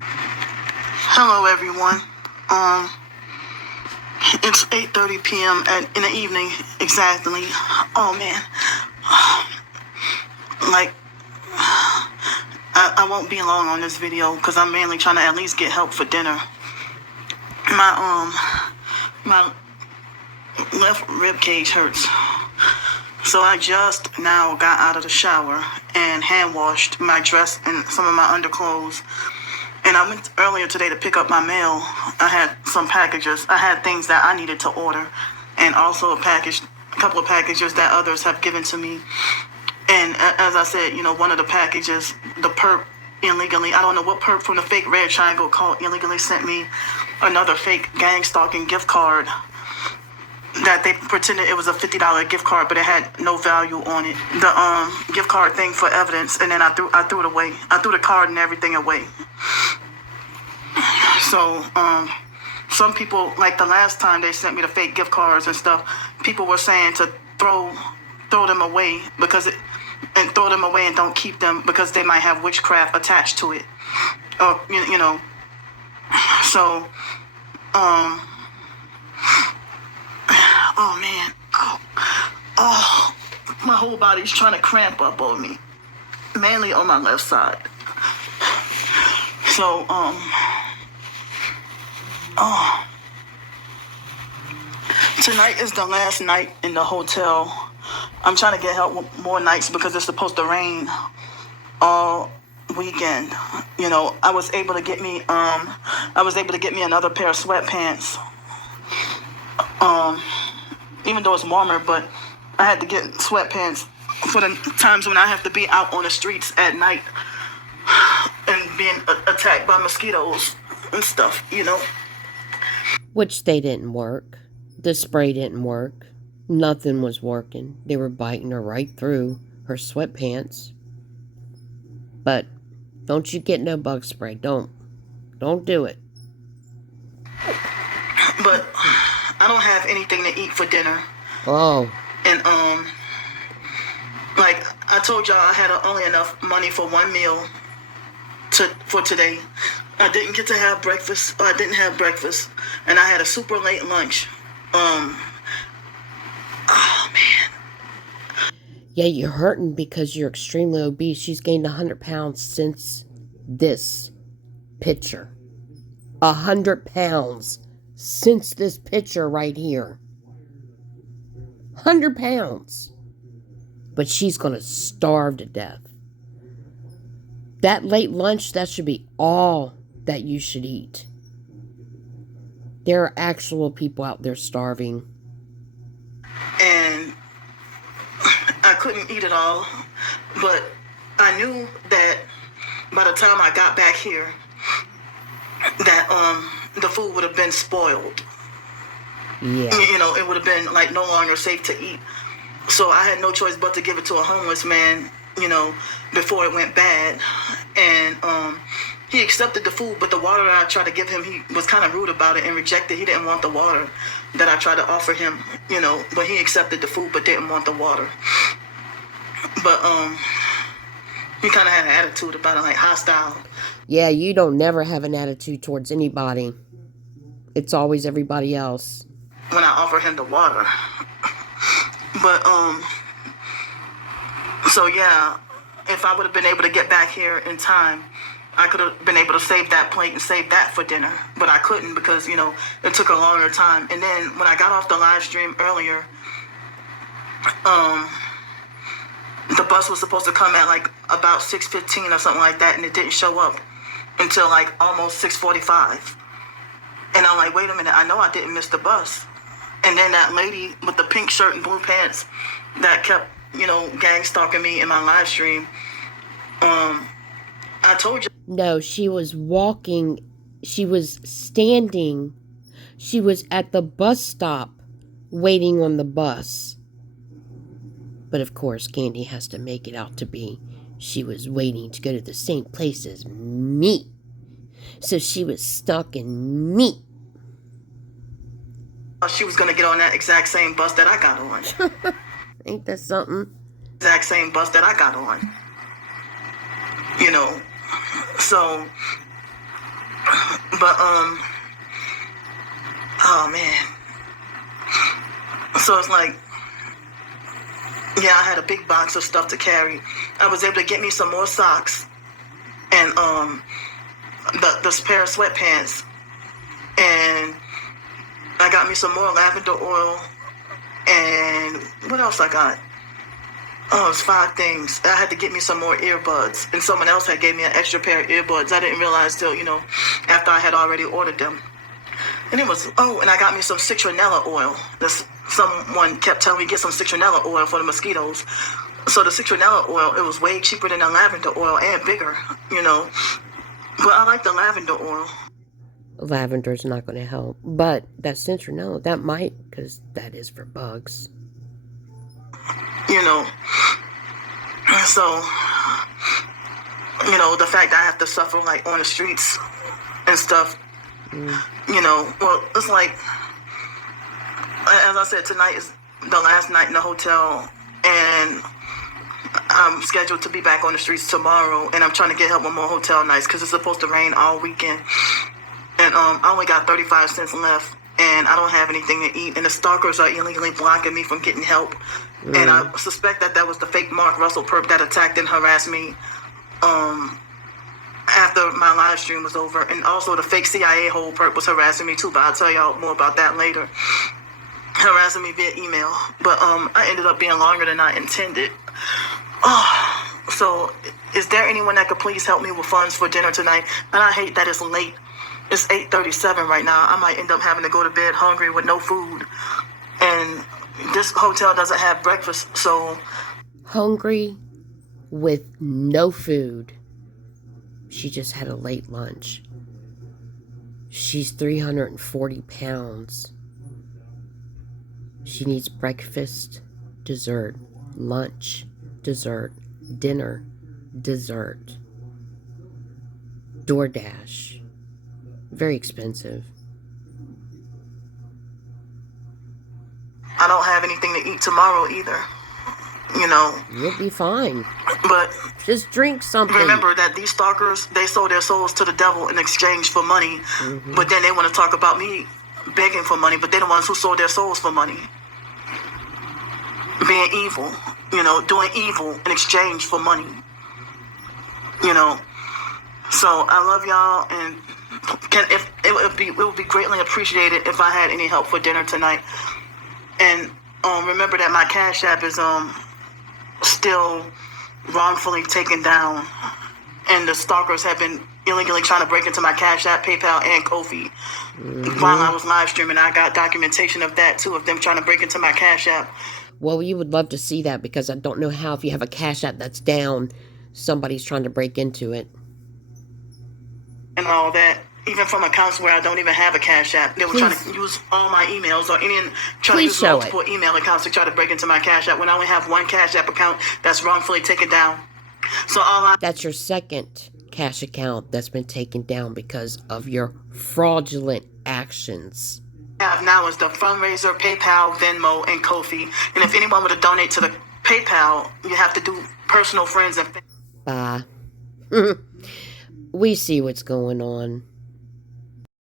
Hello, everyone. It's 8:30 p.m. In the evening, exactly. Oh man, like I won't be long on this video because I'm mainly trying to at least get help for dinner. My left rib cage hurts, so I just now got out of the shower and hand washed my dress and some of my underclothes. And I went earlier today to pick up my mail. I had some packages. I had things that I needed to order, and also a couple of packages that others have given to me. And as I said, one of the packages, the perp illegally, I don't know what perp from the fake red triangle called illegally sent me another fake gang stalking gift card that they pretended it was a $50 gift card, but it had no value on it. The gift card thing for evidence, and then I threw it away. I threw the card and everything away. So, some people, like the last time they sent me the fake gift cards and stuff, people were saying to throw them away and throw them away and don't keep them because they might have witchcraft attached to it. Or, so, oh man, oh, my whole body's trying to cramp up on me, mainly on my left side. So, tonight is the last night in the hotel. I'm trying to get help with more nights because it's supposed to rain all weekend. I was able to get me another pair of sweatpants. Even though it's warmer, but I had to get sweatpants for the times when I have to be out on the streets at night and being attacked by mosquitoes and stuff, Which they didn't work. The spray didn't work. Nothing was working. They were biting her right through her sweatpants. But don't you get no bug spray. Don't do it. But I don't have anything to eat for dinner. Oh. And like I told y'all, I had only enough money for one meal for today. I didn't get to have breakfast. I didn't have breakfast, and I had a super late lunch. Oh man. Yeah, you're hurting because you're extremely obese. She's gained 100 pounds since this picture. 100 pounds since this picture right here. 100 pounds. But she's going to starve to death. That late lunch, that should be all that you should eat. There are actual people out there starving. And I couldn't eat it all, but I knew that by the time I got back here, that the food would have been spoiled. Yeah. It would have been like no longer safe to eat. So I had no choice but to give it to a homeless man, before it went bad. And he accepted the food, but the water that I tried to give him, he was kind of rude about it and rejected. He didn't want the water that I tried to offer him, but he accepted the food but didn't want the water. But he kind of had an attitude about it, like hostile. Yeah, you don't never have an attitude towards anybody. It's always everybody else. When I offer him the water. But so yeah, if I would have been able to get back here in time, I could have been able to save that plate and save that for dinner. But I couldn't because, it took a longer time. And then when I got off the live stream earlier, the bus was supposed to come at like about 6:15 or something like that, and it didn't show up until like almost 6:45. And I'm like, wait a minute, I know I didn't miss the bus. And then that lady with the pink shirt and blue pants that kept, gang stalking me in my live stream, I told you. No, she was walking. She was standing. She was at the bus stop waiting on the bus. But of course, Scamdy has to make it out to be she was waiting to go to the same place as me. So she was stalking me. She was going to get on that exact same bus that I got on. Ain't that something? Exact same bus that I got on. So But oh man. So it's like, yeah, I had a big box of stuff to carry. I was able to get me some more socks and this pair of sweatpants, and I got me some more lavender oil. And what else I got? Oh, it's 5 things. I had to get me some more earbuds, and someone else had gave me an extra pair of earbuds. I didn't realize till, after I had already ordered them. And and I got me some citronella oil. Someone kept telling me get some citronella oil for the mosquitoes. So the citronella oil, it was way cheaper than the lavender oil and bigger, But I like the lavender oil. Lavender's not going to help. But that citronella, that might, because that is for bugs. So, the fact that I have to suffer, like, on the streets and stuff, well, it's like, as I said, tonight is the last night in the hotel, and I'm scheduled to be back on the streets tomorrow, and I'm trying to get help with more hotel nights because it's supposed to rain all weekend. And I only got 35 cents left, and I don't have anything to eat, and the stalkers are illegally blocking me from getting help. And I suspect that was the fake Mark Russell perp that attacked and harassed me after my live stream was over. And also the fake CIA whole perp was harassing me too, but I'll tell y'all more about that later. Harassing me via email. But I ended up being longer than I intended. So is there anyone that could please help me with funds for dinner tonight? And I hate that it's late. It's 8:37 right now. I might end up having to go to bed hungry with no food. And this hotel doesn't have breakfast, so... Hungry with no food. She just had a late lunch. She's 340 pounds. She needs breakfast, dessert, lunch, dessert, dinner, dessert. DoorDash. Very expensive. I don't have anything to eat tomorrow either. You'll be fine. But just drink something. Remember that these stalkers, they sold their souls to the devil in exchange for money. But then they want to talk about me begging for money, but they're the ones who sold their souls for money. Being evil, doing evil in exchange for money. So I love y'all, and it would be greatly appreciated if I had any help for dinner tonight. And remember that my Cash App is still wrongfully taken down, and the stalkers have been illegally trying to break into my Cash App, PayPal, and Ko-fi. While I was live streaming, I got documentation of that too, of them trying to break into my Cash App. Well, you would love to see that, because I don't know how, if you have a Cash App that's down, somebody's trying to break into it. And all that. Even from accounts where I don't even have a Cash App. They were trying to use all my emails or trying to use multiple email accounts to try to break into my Cash App when I only have one Cash App account that's wrongfully taken down. So that's your second cash account that's been taken down because of your fraudulent actions. I have now is the fundraiser, PayPal, Venmo, and Ko-fi. And if anyone were to donate to the PayPal, you have to do personal friends and... Bye. We see what's going on.